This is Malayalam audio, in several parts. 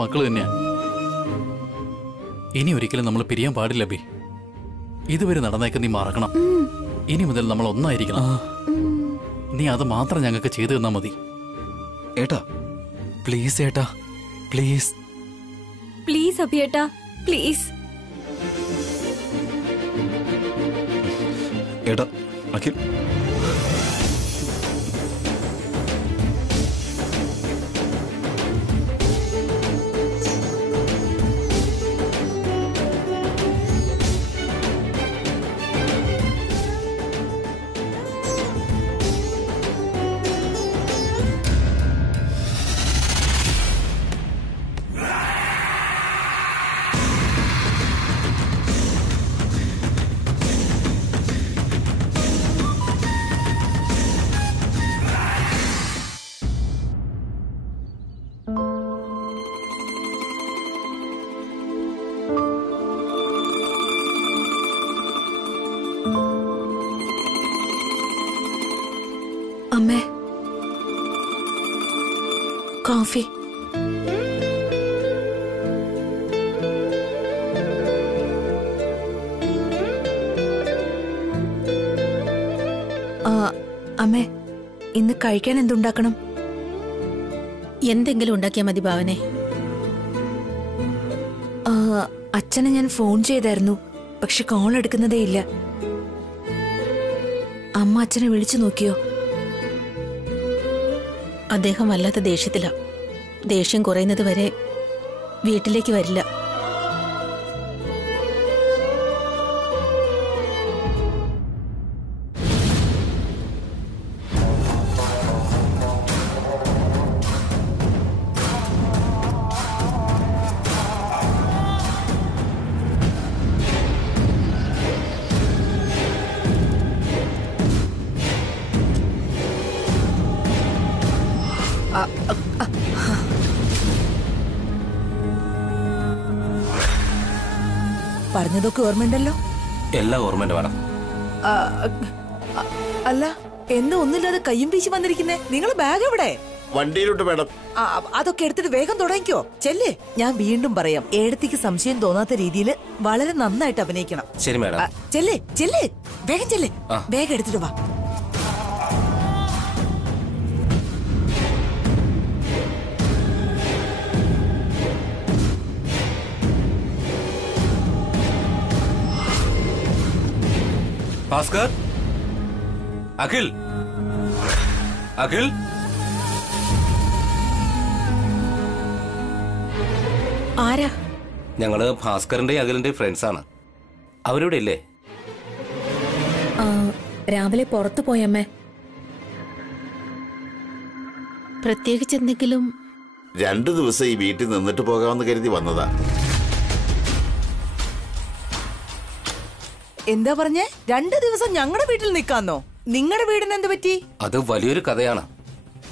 മക്കള് തന്നെയാ. ഇനി ഒരിക്കലും നമ്മൾ പിരിയാൻ പാടില്ല ബി. ഇതുവരെ നടന്നേക്ക് നീ മറക്കണം. ഇനി മുതൽ നമ്മൾ ഒന്നായിരിക്കണം. നീ അത് മാത്രം ഞങ്ങൾക്ക് ചെയ്തു തന്നാ മതി. ഏട്ടാ പ്ലീസ്, ഏട്ടാ പ്ലീസ് പ്ലീസ് അഭിയേട്ടാ, പ്ലീസ്. ഏട്ടാ അഖിൽ, അമ്മേ, കോഫി. അമ്മേ, ഇന്ന് കഴിക്കാൻ എന്തുണ്ടാക്കണം? എന്തെങ്കിലും ഉണ്ടാക്കിയാ മതി ഭാവനെ. അച്ഛനെ ഞാൻ ഫോൺ ചെയ്തായിരുന്നു, പക്ഷെ കോൾ എടുക്കുന്നതേ ഇല്ല. അമ്മ അച്ഛനെ വിളിച്ചു നോക്കിയോ? അദ്ദേഹം വല്ലാത്ത ദേഷ്യത്തിലാ. ദേഷ്യം കുറയുന്നത് വരെ വീട്ടിലേക്ക് വരില്ല. പറഞ്ഞതൊക്കെ ഓർമ്മയുണ്ടല്ലോ? എല്ലാം ഓർമ്മയുണ്ട് വേണം. അല്ല, എന്താ ഒന്നുമില്ലാതെ കയ്യും വീശി വന്നിരിക്കുന്നേ? നിങ്ങളെ ബാഗ് എവിടെ? വണ്ടിയിലോട്ട് വേണം. അതൊക്കെ എടുത്തിട്ട് വേഗം തുടങ്ങിക്കോ. ചെല്ലേ. ഞാൻ വീണ്ടും പറയാം, ഏടത്തിക്ക് സംശയം തോന്നാത്ത രീതിയിൽ വളരെ നന്നായിട്ട് അഭിനയിക്കണം. ശരി മാഡം. ചെല്ലേ ചെല്ലേ, വേഗം ചെല്ലേ. വേഗം എടുത്തിട്ട് വാ. ഭാസ്കർ, അഖിൽ, അഖിൽ, ആരാ? ഞങ്ങള് ഭാസ്കറിന്റെയും അഖിലിന്റെയും ഫ്രണ്ട്സ് ആണ്. അവരിവിടെ ഇല്ലേ? രാവിലെ പുറത്തു പോയമ്മേ. പ്രത്യേകിച്ച് എന്തെങ്കിലും? 2 ദിവസം ഈ വീട്ടിൽ നിന്നിട്ട് പോകാമെന്ന് കരുതി വന്നതാ. എന്താ പറഞ്ഞേ? 2 ദിവസം ഞങ്ങളുടെ വീട്ടിൽ നിൽക്കാന്നോ? നിങ്ങളുടെ വീടിന് എന്ത് പറ്റി? അത് വലിയൊരു കഥയാണ്.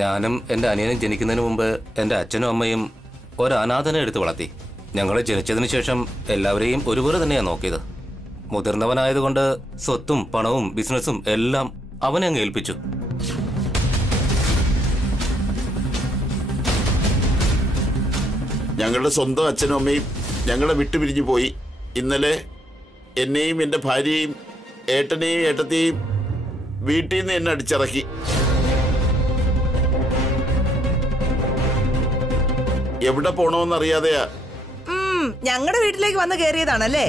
ഞാനും എന്റെ അനിയനും ജനിക്കുന്നതിന് മുമ്പ് എന്റെ അച്ഛനും അമ്മയും ഒരു അനാഥനെ എടുത്ത് വളർത്തി. ഞങ്ങളെ ജനിച്ചതിന് ശേഷം എല്ലാവരെയും ഒരുപോലെ തന്നെയാ നോക്കിയത്. മുതിർന്നവനായതുകൊണ്ട് സ്വത്തും പണവും ബിസിനസ്സും എല്ലാം അവനെ അങ്ങ് ഏൽപ്പിച്ചു. ഞങ്ങളുടെ സ്വന്തം അച്ഛനും അമ്മയും ഞങ്ങളെ വിട്ടുപിരിഞ്ഞു പോയി. ഇന്നലെ എന്നെയും എൻ്റെ ഭാര്യയെയും ഏട്ടനെയും ഏട്ടത്തെയും വീട്ടിൽ നിന്ന് എന്നെ അടിച്ചിറക്കി. എവിടെ പോണമെന്നറിയാതെയാ. ഞങ്ങളുടെ വീട്ടിലേക്ക് വന്ന് കയറിയതാണല്ലേ?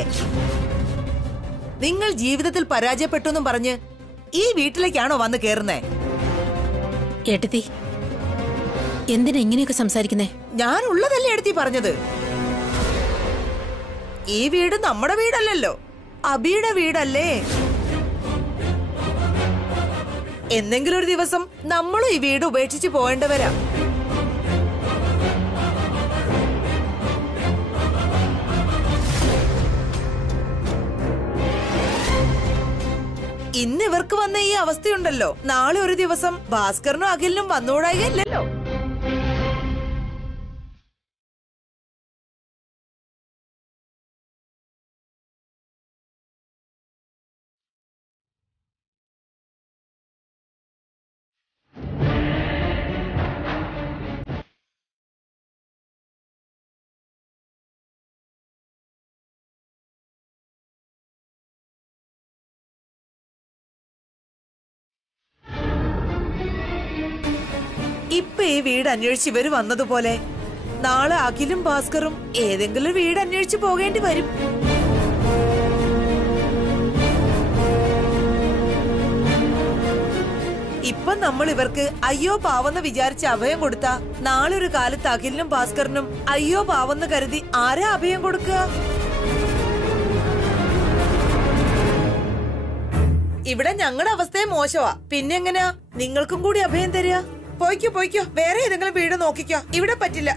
നിങ്ങൾ ജീവിതത്തിൽ പരാജയപ്പെട്ടു എന്നും പറഞ്ഞ് ഈ വീട്ടിലേക്കാണോ വന്ന് കയറുന്നേ? ഏട്ടത്തി, എന്തിനാ ഇങ്ങനെയൊക്കെ സംസാരിക്കുന്നേ? ഞാൻ ഉള്ളതല്ലേ എടുത്തി പറഞ്ഞത്. ഈ വീട് നമ്മുടെ വീടല്ലല്ലോ, അബിയുടെ വീടല്ലേ. എന്തെങ്കിലും ഒരു ദിവസം നമ്മളും ഈ വീട് ഉപേക്ഷിച്ച് പോകേണ്ടവരാ. ഇന്ന് ഇവർക്ക് വന്ന ഈ അവസ്ഥയുണ്ടല്ലോ, നാളെ ഒരു ദിവസം ഭാസ്കറിനും അഖിലിനും വന്നുകൂടായില്ലല്ലോ. ഇപ്പൊ ഈ വീട് അന്വേഷിച്ച് ഇവര് വന്നതുപോലെ നാളെ അഖിലും ഭാസ്കറും ഏതെങ്കിലും വീട് അന്വേഷിച്ച് പോകേണ്ടി വരും. ഇപ്പൊ നമ്മൾ ഇവർക്ക് അയ്യോ പാവെന്ന് വിചാരിച്ച് അഭയം കൊടുത്താ നാളെ ഒരു കാലത്ത് അഖിലിനും ഭാസ്കറിനും അയ്യോ പാവെന്ന് കരുതി ആരാ അഭയം കൊടുക്കുക? ഇവിടെ ഞങ്ങളുടെ അവസ്ഥയെ മോശമാ, പിന്നെങ്ങനെയാ നിങ്ങൾക്കും കൂടി അഭയം തരിക? പോയിക്കോ പോയിക്കോ, വേറെ ഏതെങ്കിലും വീട് നോക്കിക്കോ, ഇവിടെ പറ്റില്ല.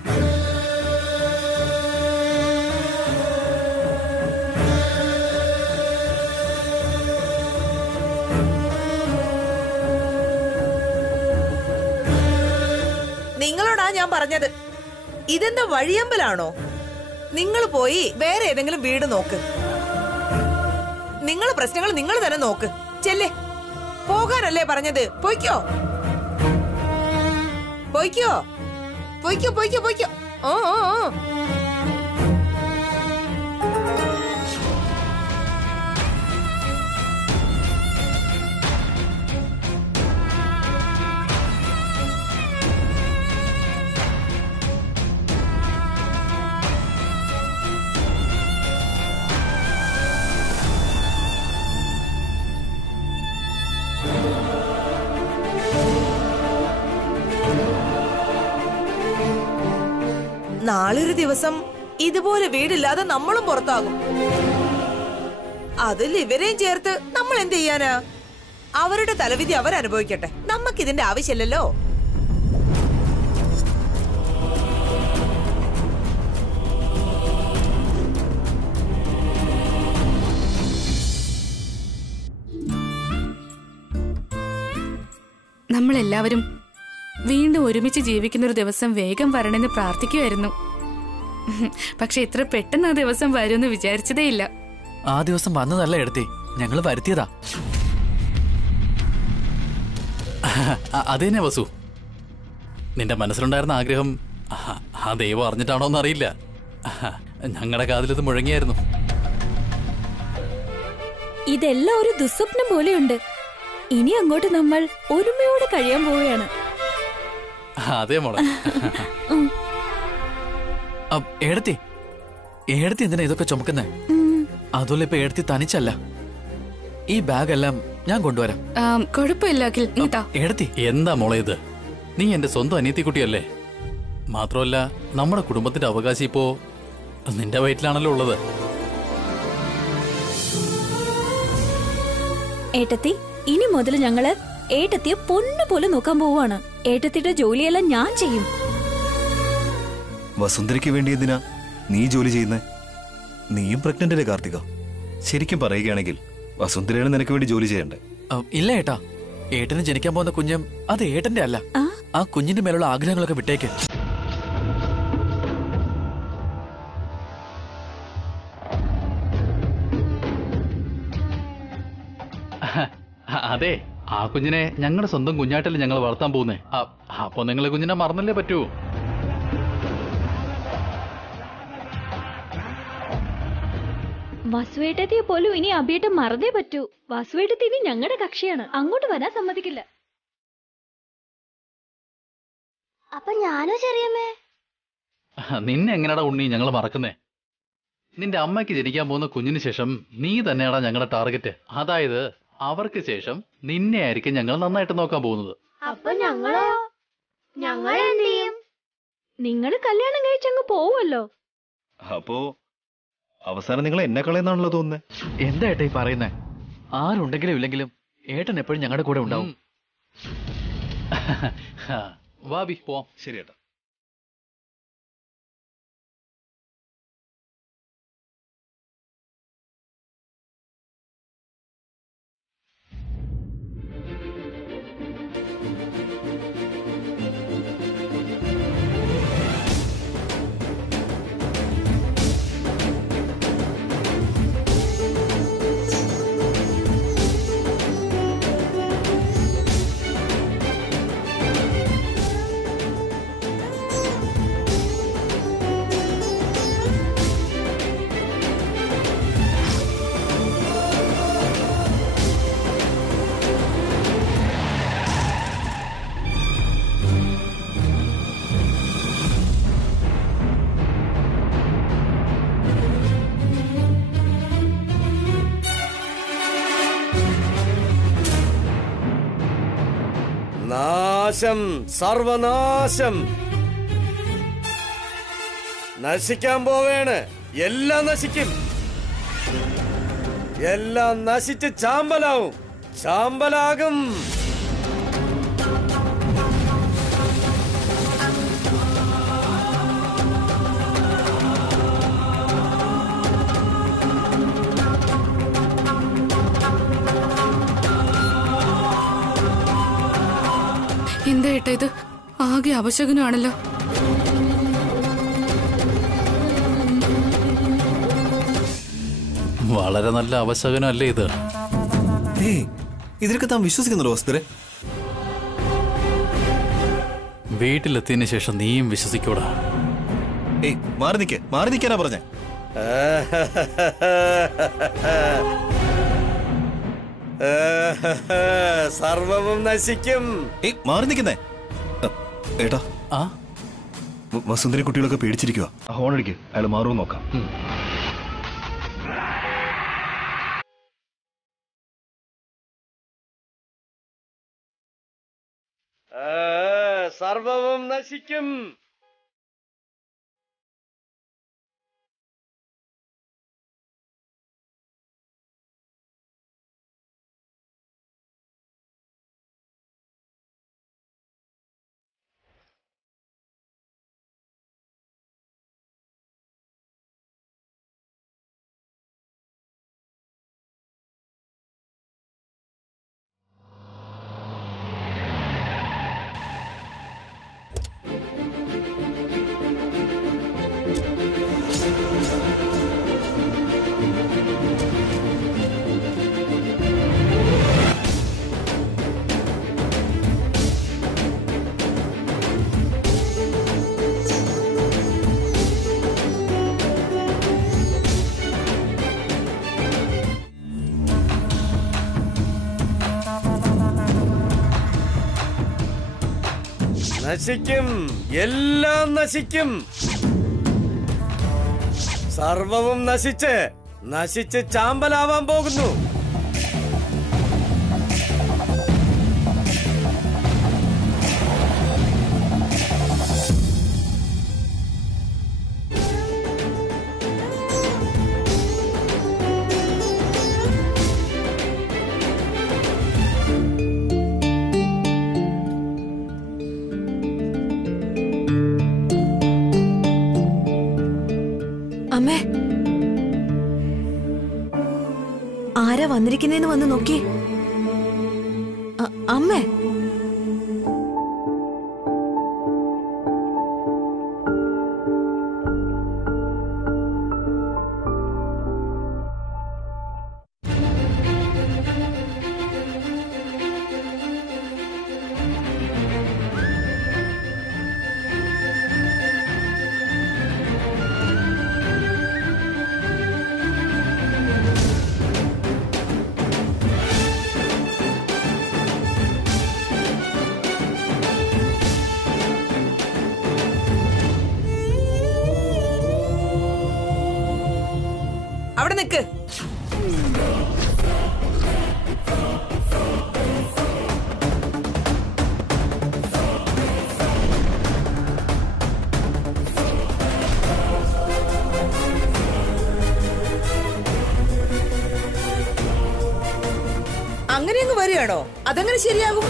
നിങ്ങളോടാ ഞാൻ പറഞ്ഞത്. ഇതെന്താ വഴിയമ്പലാണോ? നിങ്ങൾ പോയി വേറെ ഏതെങ്കിലും വീട് നോക്ക്. നിങ്ങളെ പ്രശ്നങ്ങൾ നിങ്ങൾ തന്നെ നോക്ക്. ചെല്ലേ, പോകാനല്ലേ പറഞ്ഞത്? പോയിക്കോ പോയിക്കോ പോയിക്കോ പോയിക്കോ പോയിക്കോ. ഓ ഓ ഓ. നാളൊരു ദിവസം ഇതുപോലെ വീടില്ലാതെ നമ്മളും പുറത്താകും. അതിൽ ഇവരെയും ചേർത്ത് നമ്മൾ എന്ത് ചെയ്യാനാ? അവരുടെ തലവിധി അവരനുഭവിക്കട്ടെ, നമുക്കിതിന്റെ ആവശ്യമില്ലല്ലോ. നമ്മളെല്ലാവരും വീണ്ടും ഒരുമിച്ച് ജീവിക്കുന്നൊരു ദിവസം വേഗം വരണമെന്ന് പ്രാർത്ഥിക്കുമായിരുന്നു. പക്ഷെ ഇത്ര പെട്ടെന്ന് ആ ദിവസം വരുമെന്ന് വിചാരിച്ചതേ ഇല്ല. ആ ദിവസം വന്നതല്ല എടുത്തി, ഞങ്ങൾ വരുത്തിയതാ. അതേനെ വസു, നിന്റെ മനസ്സിലുണ്ടായിരുന്ന ആഗ്രഹം ആ ദൈവം അറിഞ്ഞിട്ടാണോന്ന് അറിയില്ല. ഞങ്ങളുടെ കാതിലത് മുഴങ്ങിയായിരുന്നു. ഇതെല്ലാം ഒരു ദുസ്വപ്നം പോലെയുണ്ട്. ഇനി അങ്ങോട്ട് നമ്മൾ ഒരുമയോടെ കഴിയാൻ പോവുകയാണ്. അതെ മോളെ. ഏടത്തി ഏടത്തി എന്തിനാ ഇതൊക്കെ ചുമക്കുന്നേ? അതുപോലെ ഇപ്പൊ ഏടത്തി തനിച്ചല്ല, ഈ ബാഗ് എല്ലാം ഞാൻ കൊണ്ടുവരാം. കുഴപ്പമില്ല അഖിൽ. ഏടത്തി എന്താ മോളെ ഇത്? നീ എന്റെ സ്വന്തം അനിയത്തിക്കുട്ടിയല്ലേ? മാത്രമല്ല നമ്മുടെ കുടുംബത്തിന്റെ അവകാശം ഇപ്പോ നിന്റെ വയറ്റിലാണല്ലോ ഉള്ളത്. ഏട്ടത്തി, ഇനി മുതൽ ഞങ്ങള് ഏട്ടത്തിയെ പൊന്നു പോലെ നോക്കാൻ പോവാണ്. ഏട്ടത്തിയുടെ ജോലിയെല്ലാം ഞാൻ ചെയ്യും. വസുന്ധരയ്ക്ക് വേണ്ടി എന്തിനാ നീ ജോലി ചെയ്യുന്നേ? നീയും പ്രഗ്നന്റ് അല്ലേ കാർത്തിക? ശരിക്കും പറയുകയാണെങ്കിൽ വസുന്ധരയാണ് നിനക്ക് വേണ്ടി ജോലി ചെയ്യണ്ടേ? ഇല്ല ഏട്ടാ, ഏട്ടന് ജനിക്കാൻ പോകുന്ന കുഞ്ഞും അത് ഏട്ടന്റെ അല്ല. ആ കുഞ്ഞിന്റെ മേലുള്ള ആഗ്രഹങ്ങളൊക്കെ വിട്ടേക്ക്. അതെ, ആ കുഞ്ഞിനെ ഞങ്ങളുടെ സ്വന്തം കുഞ്ഞായിട്ടല്ലേ ഞങ്ങൾ വളർത്താൻ പോകുന്നേ. അപ്പൊ നിങ്ങളെ കുഞ്ഞിനെ മറന്നല്ലേ പറ്റൂ. വസുവേട്ടത്തിയെ പോലും ഇനി അഭിയേട്ട മറന്നേ പറ്റൂ. വസുവേട്ടത്തി ഇനി ഞങ്ങളുടെ കക്ഷിയാണ്, അങ്ങോട്ട് വരാൻ സമ്മതിക്കില്ല. അപ്പൊ ഞാനോ ചെറിയമ്മേ? നിന്നെ എങ്ങനെയാടാ ഉണ്ണി ഞങ്ങൾ മറക്കുന്നേ? നിന്റെ അമ്മയ്ക്ക് ജനിക്കാൻ പോകുന്ന കുഞ്ഞിന് ശേഷം നീ തന്നെയാടാ ഞങ്ങളുടെ ടാർഗറ്റ്. അതായത് അവർക്ക് ശേഷം നിന്നെ ആയിരിക്കും ഞങ്ങൾ നന്നായിട്ട് നോക്കാൻ പോകുന്നത്. അപ്പൊ ഞങ്ങളോ? ഞങ്ങൾ എന്ത് ചെയ്യും? നിങ്ങൾ കല്യാണം കഴിച്ചങ്ങ് പോവുമല്ലോ. അപ്പോ അവസാനം നിങ്ങൾ എന്നെ കളയുന്നാണല്ലോ തോന്നുന്നേ. എന്താ ഏട്ടാ ഈ പറയുന്നേ? ആരുണ്ടെങ്കിലും ഇല്ലെങ്കിലും ഏട്ടൻ എപ്പോഴും ഞങ്ങളുടെ കൂടെ ഉണ്ടാവും. വാബി പോവാം. ശരി ഏട്ടാ. നാശം, സർവനാശം. നശിക്കാൻ പോവേണ്. എല്ലാം നശിക്കും. എല്ലാം നശിച്ച് ചാമ്പലാവും. ചാമ്പലാകും. എന്താ ഏട്ടാ ഇത്? ആകെ അവശകനാണല്ലോ. വളരെ നല്ല അവശകനല്ലേ ഇത്? ഏയ്, ഇതിലൊക്കെ താൻ വിശ്വസിക്കുന്നുണ്ടോ വസുന്ധരെ? വീട്ടിലെത്തിയതിനു ശേഷം നീയും വിശ്വസിക്കൂടാ. ഏയ്, മാറി നിൽക്കാനാ പറഞ്ഞേ. സർവവും നശിക്കും. ഏയ്, മാറി നിൽക്കുന്നേ. ഏട്ടാ, വസുന്ധര കുട്ടികളൊക്കെ പേടിച്ചിരിക്കുക. ഹോണടിക്ക്, അയാൾ മാറും നോക്കാം. സർവവും നശിക്കും. നശിക്കും. എല്ലാം നശിക്കും. സർവവും നശിച്ച് ചാമ്പലാവാൻ പോകുന്നു. അമ്മേ, ആരാ വന്നിരിക്കുന്നേന്ന് വന്ന് നോക്കി. അമ്മേ, അവിടെ നിക്ക്. അങ്ങനെ അങ്ങ് വരികയാണോ? അതെങ്ങനെ ശരിയാകും?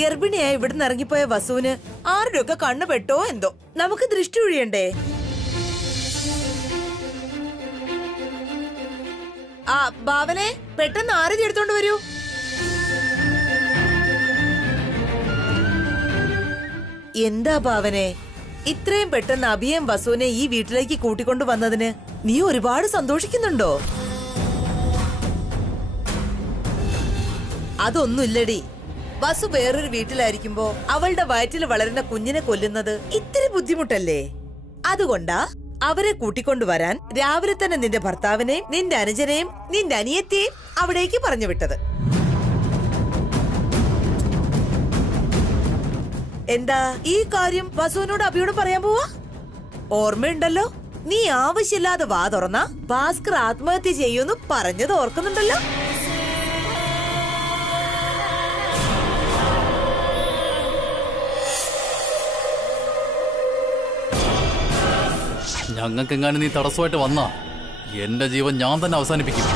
ഗർഭിണിയായി ഇവിടുന്ന് ഇറങ്ങിപ്പോയ വസുവിന് ആരുടെയൊക്കെ കണ്ണു പെട്ടോ എന്തോ. നമുക്ക് ദൃഷ്ടി ഒഴിയണ്ടേ? ആ ഭാവനെ, പെട്ടെന്ന് ആരതി എടുത്തോണ്ട് വരൂ. എന്താ ഭാവനെ, ഇത്രയും പെട്ടെന്ന് അഭിയം വസുവിനെ ഈ വീട്ടിലേക്ക് കൂട്ടിക്കൊണ്ടു വന്നതിന് നീ ഒരുപാട് സന്തോഷിക്കുന്നുണ്ടോ? അതൊന്നുമില്ലടി. വസു വേറൊരു വീട്ടിലായിരിക്കുമ്പോ അവളുടെ വയറ്റിൽ വളരുന്ന കുഞ്ഞിനെ കൊല്ലുന്നത് ഇത്തിരി ബുദ്ധിമുട്ടല്ലേ? അതുകൊണ്ടാ അവരെ കൂട്ടിക്കൊണ്ടുവരാൻ രാവിലെ തന്നെ നിന്റെ ഭർത്താവിനെയും നിന്റെ അനുജനെയും നിന്റെ അനിയത്തെയും അവിടേക്ക് പറഞ്ഞു വിട്ടത്. എന്താ ഈ കാര്യം വസുവിനോട് അഭിയോട് പറയാൻ പോവാ? ഓർമ്മയുണ്ടല്ലോ, നീ ആവശ്യമില്ലാതെ വാ തുറന്ന ഭാസ്കർ ആത്മഹത്യ ചെയ്യുമെന്ന് പറഞ്ഞത് ഓർക്കുന്നുണ്ടല്ലോ. ഞങ്ങൾക്കെങ്ങാനും നീ തടസ്സമായിട്ട് വന്നാ എന്റെ ജീവൻ ഞാൻ തന്നെ അവസാനിപ്പിക്കും.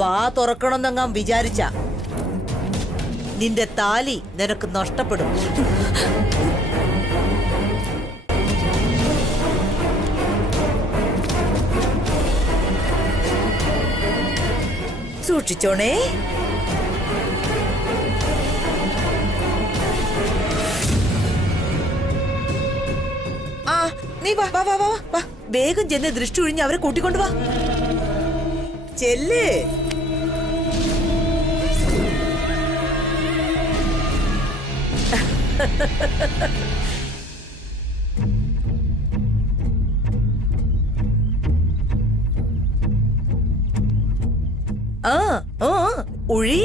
വാ തുറക്കണമെന്നെങ്ങാൻ വിചാരിച്ച നിന്റെ താലി നിനക്ക് നഷ്ടപ്പെടും. സൂക്ഷിച്ചോണേ. ആ നീ വാ വാ വാ വാ വാ, വേഗം ചെന്ന് ദൃഷ്ടി ഒഴിഞ്ഞ് അവരെ കൂട്ടിക്കൊണ്ടുവാ. ചെല്ലേ. ആ ആ ഒഴി.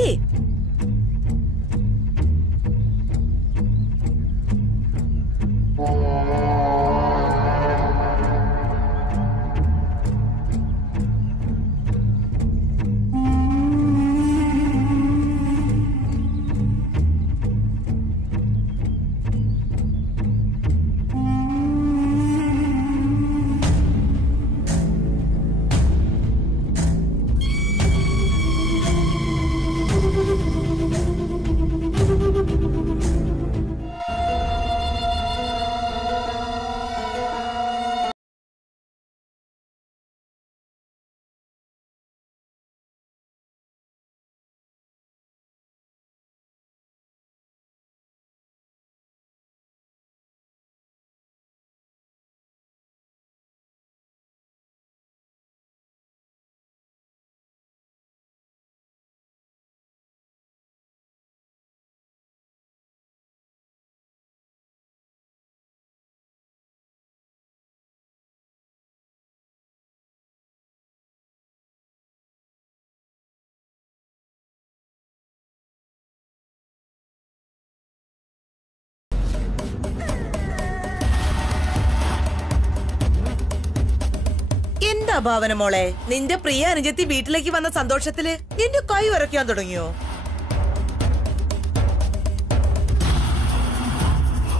എന്താ ഭാവന മോളെ, നിന്റെ പ്രിയ അനുജത്തി വീട്ടിലേക്ക് വന്ന സന്തോഷത്തില് നിന്റെ കൈ ഉറയ്ക്കാൻ തുടങ്ങിയോ?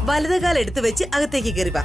വലതുകാൽ എടുത്തു വെച്ച് അകത്തേക്ക് കയറി വാ.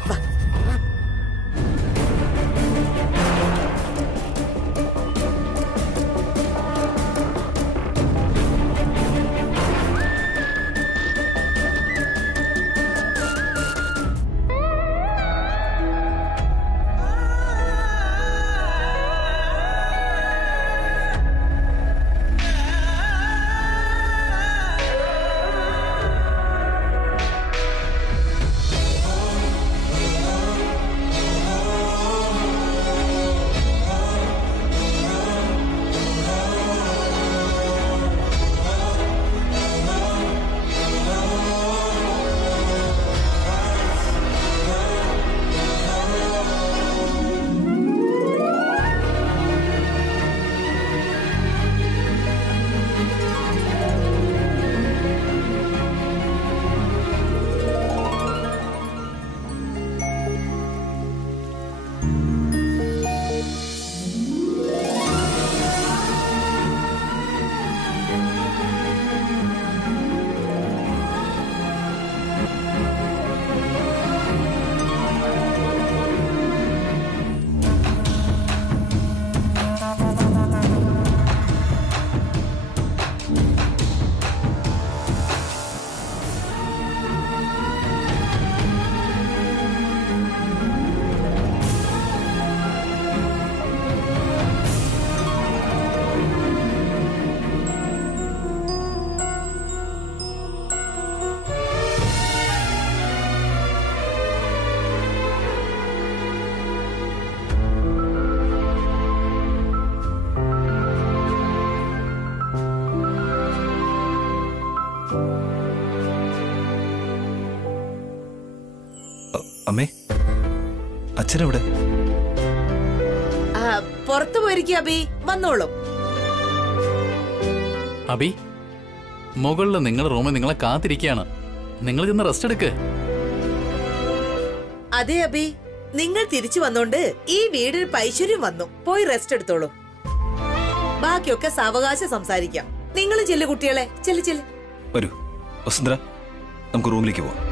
അമ്മേ, അച്ഛനെവിടെ? പുറത്തു പോയിരിക്കും അബി, വന്നോളും. അബി, മുകളിൽ നിങ്ങളുടെ റൂമിൽ നിങ്ങളെ കാത്തിരിക്കുകയാണ്. നിങ്ങൾ ചെന്ന് റെസ്റ്റ് എടുക്ക്. അതെ അബി, നിങ്ങൾ തിരിച്ചു വന്നോണ്ട് ഈ വീടിന് ഐശ്വര്യം വന്നു. പോയി റെസ്റ്റ് എടുത്തോളൂ. ബാക്കിയൊക്കെ സാവകാശം സംസാരിക്കാം. നിങ്ങൾ ചെല്ലു കുട്ടികളെ, ചെല്ലു. വരൂ വസുന്ധര, നമുക്ക് റൂമിലേക്ക് പോവാം.